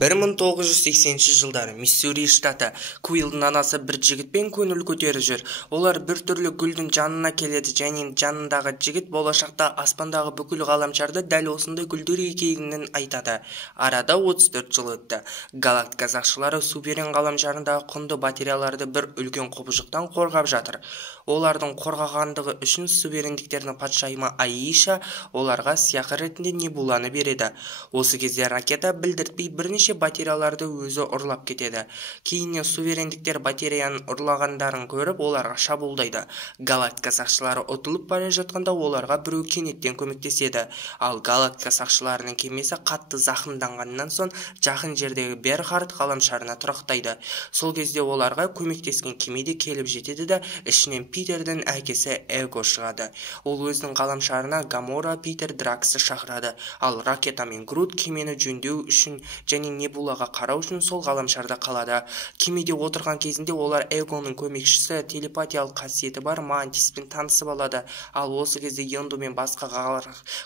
1980 жылдары Миссури штаты Куиллдің анасы бір жігітпен көңіл көтеріп жүр. Олар бір түрлі гүлдің жанына келеді және жанындағы жігіт болашақта аспандағы бүкіл ғаламшарды дәл осындай гүлдер екенін айтады. Арада 34 жыл өтті. Галактика сақшылары суперен ғаламшарындағы құнды батареяларды бір үлкен құбыжықтан қорғап жатыр. Олардың қорғағандығы үшін суперендіктердің патшайымы Аиша оларға сыйақы ретінде небуланы береді. Осы кезде ракета білдіртпей бірнеше батареяларды өзі ұрлап кетеді. Кейіннен суверендіктер батареяның ұрлағандарын көріп, оларға шабуылдайды. Галактика сақшылары ұтылып бара жатқанда оларға біреу кенеттен көмектеседі. Ал галактика сақшыларының кемесі қатты зақымданғаннан соң жақын жердегі Берхард ғаламшарына тұрақтайды. Сол кезде оларға көмектескен кеме де келіп жетеді де ішінен Питердің әкесі Эго шығады. Ол өзінің ғаламшарына Гамора, Питер, Драксты шақырады. Ал ракета мен Грут кемені жөндеу үшін және небулаға қарау үшін сол ғаламшарда қалады. Кемеде отырған кезінде олар Эгоның көмекшісі телепатиялық қасиеті бар Мантиспен танысып алады. Ал осы кезде Йонду мен басқа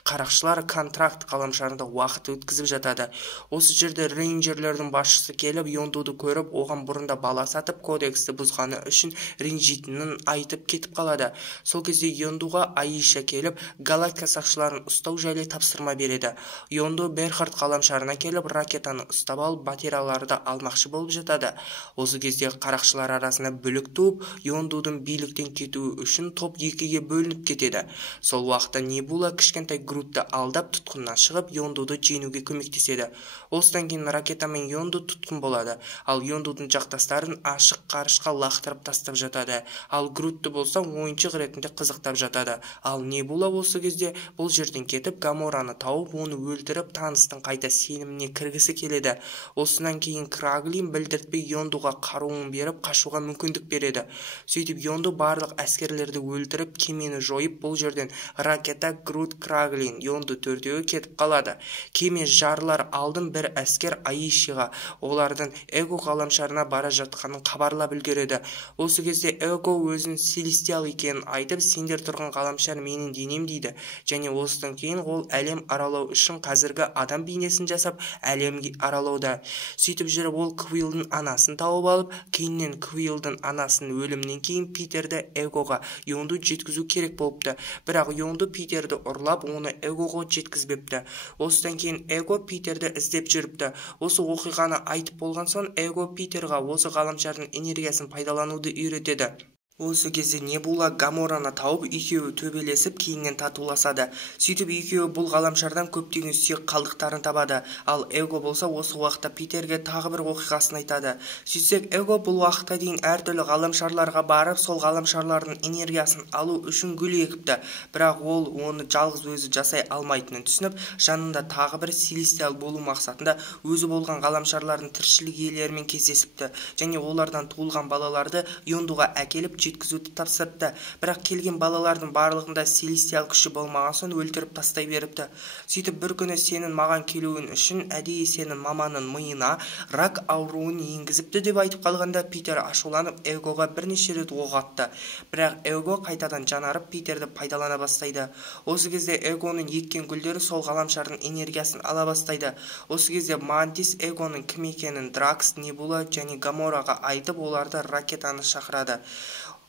қарақшылар контракт ғаламшарында уақыт өткізіп жатады. Осы жерде рейнджерлердің басшысы келіп Йондуды көріп, оған бұрында бала сатып кодексті бұзғаны үшін ренжитінін айтып кетіп қалады. Сол кезде Йондуға Аиша келіп, галактика сақшыларын ұстау жайлы тапсырма береді. Йонду Берхард ғаламшарына келіп, ракетаны ұстап алып, батареяларды алмақшы болып жатады. Осы кезде қарақшылар арасында бүлік туып, Йондудың биліктен кетуі үшін топ екіге бөлініп кетеді. Сол уақытта Небула кішкентай Грутты алдап тұтқыннан шығып, Йондуды жеңуге көмектеседі. Осыдан кейін ракета мен Йонду тұтқын болады. Ал Йондудың жақтастарын ашық қарышқа лақтырып тастап жатады. Ал Грутты болса ойыншық ретінде қызықтап жатады. Ал Небула осы кезде бұл жерден кетіп, Гамораны тауып, оны өлтіріп, таныстың қайта сеніміне кіргісі келеді. Осынан кейін Краглин білдіртпей Йондуға қаруын беріп, қашуға мүмкіндік береді. Сөйтіп Йонду барлық әскерлерді өлтіріп, кемені жойып, бұл жерден ракета, Грут, Краглин, Йонду төртеуі кетіп қалады. Кеме жарылар алдын бір әскер Аишаға олардың Эго ғаламшарына бара жатқанын хабарлап үлгереді. Осы кезде Эго өзінің селестиал екенін айтып, сендер тұрған ғаламшар менің денем дейді. Және осыдан кейін ол әлем аралау үшін қазіргі адам бейнесін жасап, әлемге аралауда. Сөйтіп жүріп ол Куиллдің анасын тауып алып, кейіннен Куиллдің анасының өлімінен кейін Питерді Эгоға Йонду жеткізу керек болыпты. Бірақ Йонду Питерді ұрлап, оны Эгоға жеткізбепті. Осыдан кейін Эго Питерді іздеп жүріпті. Осы оқиғаны айтып болған соң Эго Питерға осы ғаламшардың энергиясын пайдалануды үйретеді. Осы кезде Небула Гамораны тауып, екеуі төбелесіп, кейіннен татуласады. Сөйтіп екеуі бұл ғаламшардан көптеген сүйек қалдықтарын табады. Ал Эго болса осы уақытта Питерге тағы бір оқиғасын айтады. Сөйтсек, Эго бұл уақытта дейін әртүрлі ғаламшарларға барып, сол ғаламшарлардың энергиясын алу үшін гүл егіпті. Бірақ ол оны жалғыз өзі жасай алмайтынын түсініп, жанында тағы бір селестиал болу мақсатында өзі болған ғаламшарлардың тіршілік иелерімен кездесіпті. Және олардан туылған балаларды Йондуға әкеліп жеткізуді тапсырыпты. Бірақ келген балалардың барлығында селестиал күші болмаған соң өлтіріп тастай беріпті. Сөйтіп бір күні сенің маған келуін үшін әдейі сенің маманың миына рак ауруын енгізіпті деп айтып қалғанда Питер ашуланып Эгоға бірнеше рет оқ атты. Бірақ Эго қайтадан жанарып Питерді пайдалана бастайды. Осы кезде Эгоның еккен гүлдері сол ғаламшардың энергиясын ала бастайды. Осы кезде Мантис Эгоның кім екенін Дракс, Небула және Гамораға айтып, оларды ракетаны шақырады.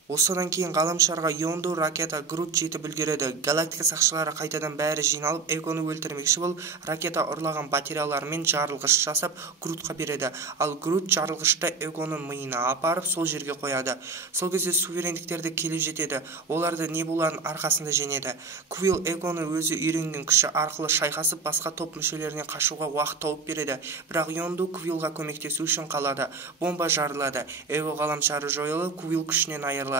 Осыдан кейін ғаламшарға Йонду, ракета, Грут жетіп үлгереді. Галактика сақшылары қайтадан бәрі жиналып, Эгоны өлтірмекші болып, ракета ұрлаған батареялармен жарылғыш жасап, Грутқа береді. Ал Грут жарылғышты Эгоның миына апарып, сол жерге қояды. Сол кезде суверендіктерді келіп жетеді. Оларды Небуланың арқасында жеңеді. Куилл Эгоны өзі үйренген күші арқылы шайқасып, басқа топ мүшелеріне қашуға уақыт тауып береді. Бірақ Йонду Куиллға көмектесу үшін қалады. Бомба жарылады. Эго ғаламшары жойылып, Куилл күшінен айырылады.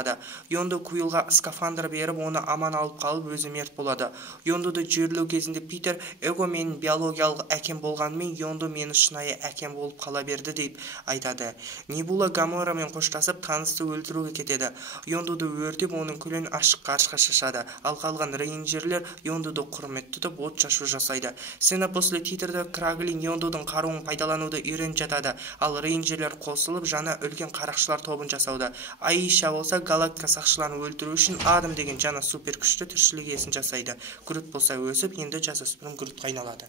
Йонду Куиллға скафандр беріп, оны аман алып қалып, өзі мерт болады. Йондуды жерлеу кезінде Питер, Эго менің биологиялық әкем болғанымен, Йонду мені шынайы әкем болып қала берді деп айтады. Небула Гаморамен қоштасып, танысты өлтіруге кетеді. Йондуды өртеп, оның күлін ашық қарышқа шашады. Ал қалған рейнджерлер Йондуды құрмет тұтып, от шашу жасайды. Сцена после титрді Краглин Йондудың қаруын пайдалануды үйреніп жатады. Ал рейнджерлер қосылып, жаңа үлкен қарақшылар тобын жасауда. Аиша болса галактика сақшыларын өлтіру үшін Адам деген жаңа супер күшті тіршілік иесін жасайды. Грут болса өсіп, енді жасөспірім Грутқа айналады.